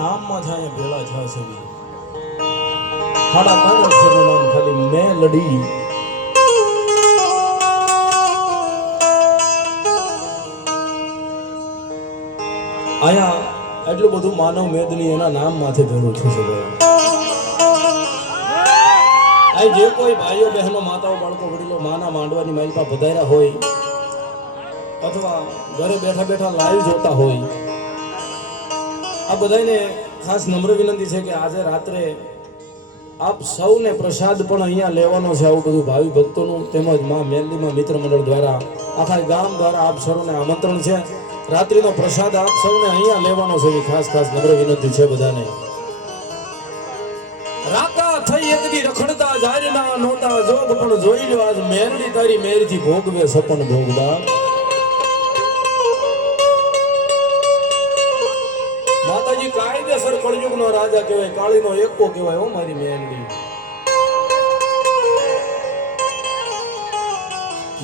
નામમાં થાય ભેળા થશે હાડા તારા અક્ષરનું નામ ખાલી મેલડી. આયા એટલું બધું માનવ મેદની એના નામ માથે ભેળું થશે. આ જે કોઈ ભાઈઓ બહેનો માતાઓ બાળકો વડીલો માના માંડવાની માલિકા પધાર્યા હોય અથવા ઘરે બેઠા બેઠા લાઈવ જોતા હોય, આ બધાને ખાસ નમ્ર વિનંતી છે કે આજે રાત્રે આપ સૌને પ્રસાદ પણ અહીંયા લેવાનો છે. આવું બધું ભાવિ ભક્તોનું તેમજ માં મેલડીમાં મિત્ર મંડળ દ્વારા આખા ગામ દ્વારા આપ સૌને આમંત્રણ છે. રાત્રિનો પ્રસાદ આપ સૌને અહીંયા લેવાનો છે. ખાસ ખાસ નમ્ર વિનંતી છે બધાને. રાકા થઈ એકદી રખડતા જારના નોતા જોગ પણ જોઈ લો આજ મેરડી તારી મેરથી ભોગવે સપન ભોગડા. માતાજી કાયદેસર કળયુગનો રાજા કહેવાય, કાળીનો એકો કહેવાય. હો મારી મેરડી,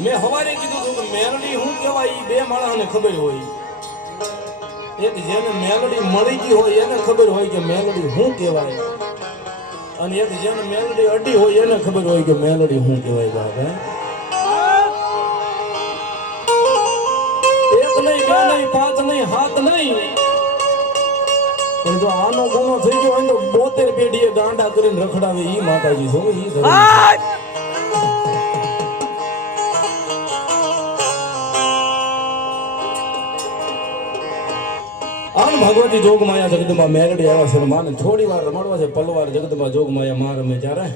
મેં હવારે કીધું હતું કે મેરડી શું કહેવાય એ બે માણસને ખબર હોય. એક જેને મેલડી મળી ગઈ હોય એને ખબર હોય કે મેલડી શું કહેવાય, અને એક જેને મેલડી અડી હોય એને ખબર હોય કે મેલડી શું કહેવાય. બાપ એક નહીં, બે નહીં, પાંચ નહીં, હાથ નહીં, પણ જો આનો ગુનો થઈ ગયો હોય તો 72 પેઢીએ ગાંડા કરીને રખડાવે ઈ માતાજી છો. ઈ ભગવતી જોગમાયા જગદંબા મેરડી આવ્યા છે. માને થોડી વાર રમાડવા છે. પલવાર જગદંબા જોગમાયા માં રમે ત્યારે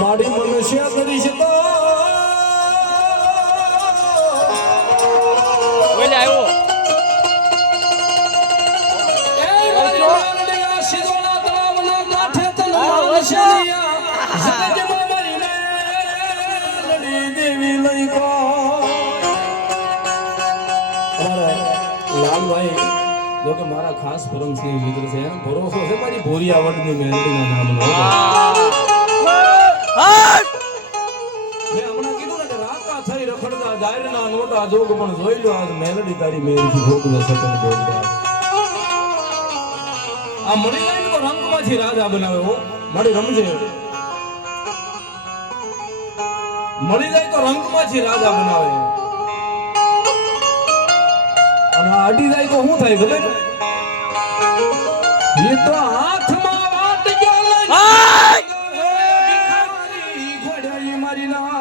મારી મનુષ્ય કરી છે તો ઓલે આવ્યો એ મારી શિરોના તળાવના કાંઠે તલવાર શેલિયા જગજે મારી મેલડી દેવી લઈ કો. લાલભાઈ જો કે મારા ખાસ પરમ સ્નેહી મિત્ર છે, એનો ભરોસો છે મારી ભોરી આવડની મેલડીના નામનો. મેં હમણાં કીધું ને કે રાકા થઈ રખડતા જારના નોટા જોગ પણ જોઈ લો આજ મેલડી તારી મેરથી ભોગવે સપન ભોગડા. આ મણીલાઈને તો રંગમાંથી રાજા બનાવે. હો મારી રમજે, મળી જાય તો રંગમાંથી રાજા બનાવે, અને અડી જાય તો શું થાય ખબર? એ તો હાથમાં વાટ ગયો મારી ના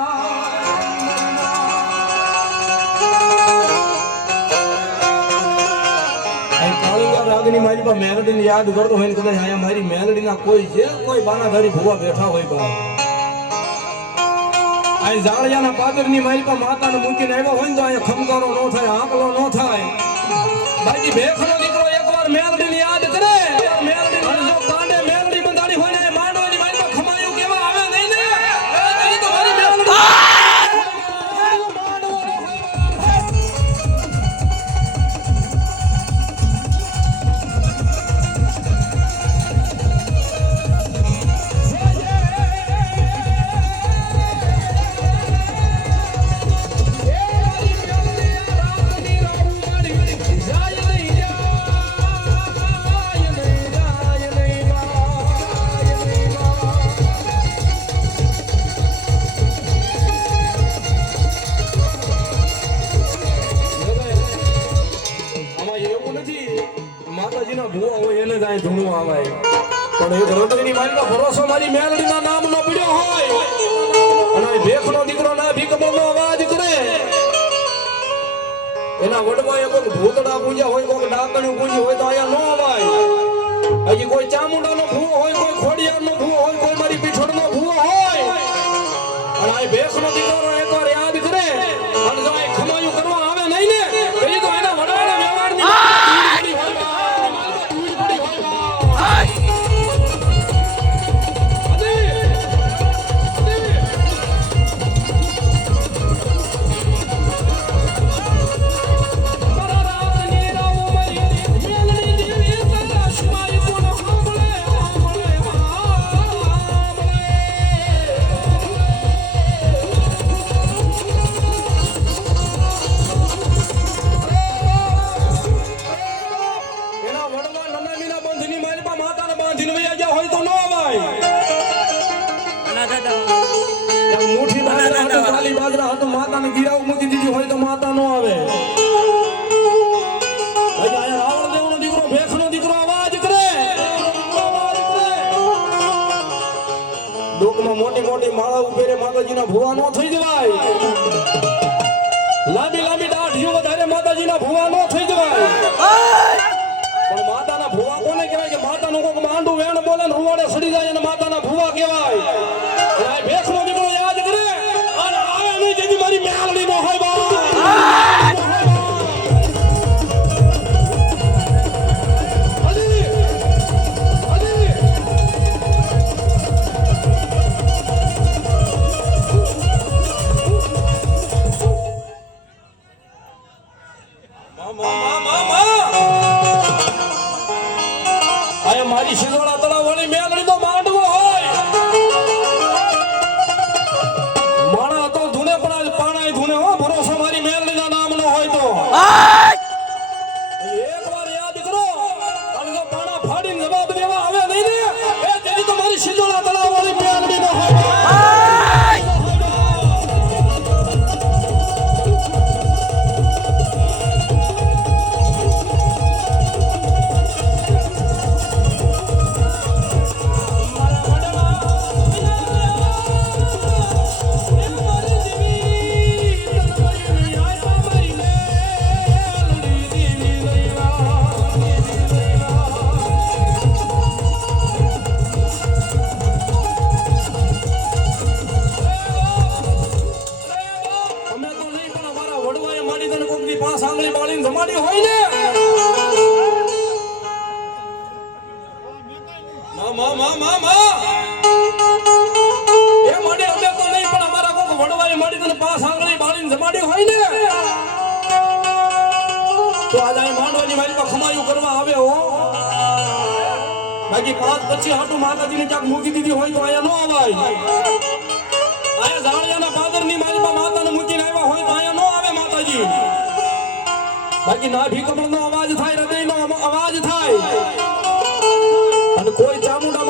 રાગની મારી પાસે મેલડીને યાદ કરતો હોય ને કદાચ અહીંયા મારી મેલડીના કોઈ જે કોઈ બાનાધારી ભૂવા બેઠા હોય બા અહીં જાળિયાના પાદરની મારી પાસે માતાને મૂકીને આવ્યો હોય ને તો અહીંયા ખમકારો ન થાય, આંકલો ન થાય. બાકી ભેખનો દીકરો એકવાર મેલડીને યાદ કરે, મેલડી જો કાંડે મેલડી બંધાણી હોય ને માંડવાની મારી પાસે ખમાયું કેવા આવે નહીં ને એ તો મારી મેલડી. ભૂવા હોય એને જાય ધૂણું આવાય, પણ એક રટની મારી ભરોસો મારી મેલડીના નામનો પડ્યો હોય અને ભેખનો દીકરો ના ભીખમનો અવાજ કરે, એના વડમાં કોઈ ભૂતડા પૂજ્યા હોય, કોઈ ડાકણું પૂજ્યું હોય તો અહીંયા ન અવાય. હજી કોઈ ચામુંડાનો ભૂવો હોય, કોઈ ખોડિયારનો ભૂવો હોય, કોઈ મારી પીઠોડનો ભૂવો હોય, અને આ ભેખનો દીકરો એકવાર યાદ કરે અને જો ખમાયું કરવા આવે નહીં ને એ તો એના વડવાના વ્યવહારની માતાજીના ભુવા નો થઈ જવાય લાંબી લાંબી દાઢીઓ વધારે માતાજીના ભુવા નો થઈ જવાય પણ માતાના ભુવા કોને કહેવાય કે માતાનું કોક માંડું વેણ બોલે ને રૂવાડે સડી જાય અને માતાના ભુવા કહેવાય આ ભેખનો દીકરો યાદ કરે અને આવે નહીં જેથી મારી મેલડી નો હોય બા મારી શિરોડા તળાવની મેલડી તો માંડવો હોય માણા તો ધૂને પણ પાણાય ધૂને હો ભરોસો મારી મેલડીના નામનો હોય તો એકવાર યાદ કરો અને જો પાણા ફાડીને જવાબ દેવા આવે નહીં ને એ તેની તો મારી શિરોડા તળાવની મેલડી નો હોય સાંગળી બાળીને જમાડી હોય ને એ માટે અમે તો નહીં પણ અમારા કોક વડવાઈ માડી તને પાંચ સાંગળી બાળીને જમાડી હોય ને તો આજે માંડવાની મારી પર ખમાયું કરવા આવે હો બાકી 5 પછી હાટું માતાજીને ક્યાંક મૂકી દીધી હોય તો અહીંયા ન આવાય આયા ઝાડિયાના પાદરની મારી પર માતાને મૂકીને આવ્યા હોય તો અહીંયા ન આવે માતાજી બાકી નાભી કમળનો અવાજ થાય હૃદયનો અવાજ થાય અને કોઈ ચામુંડા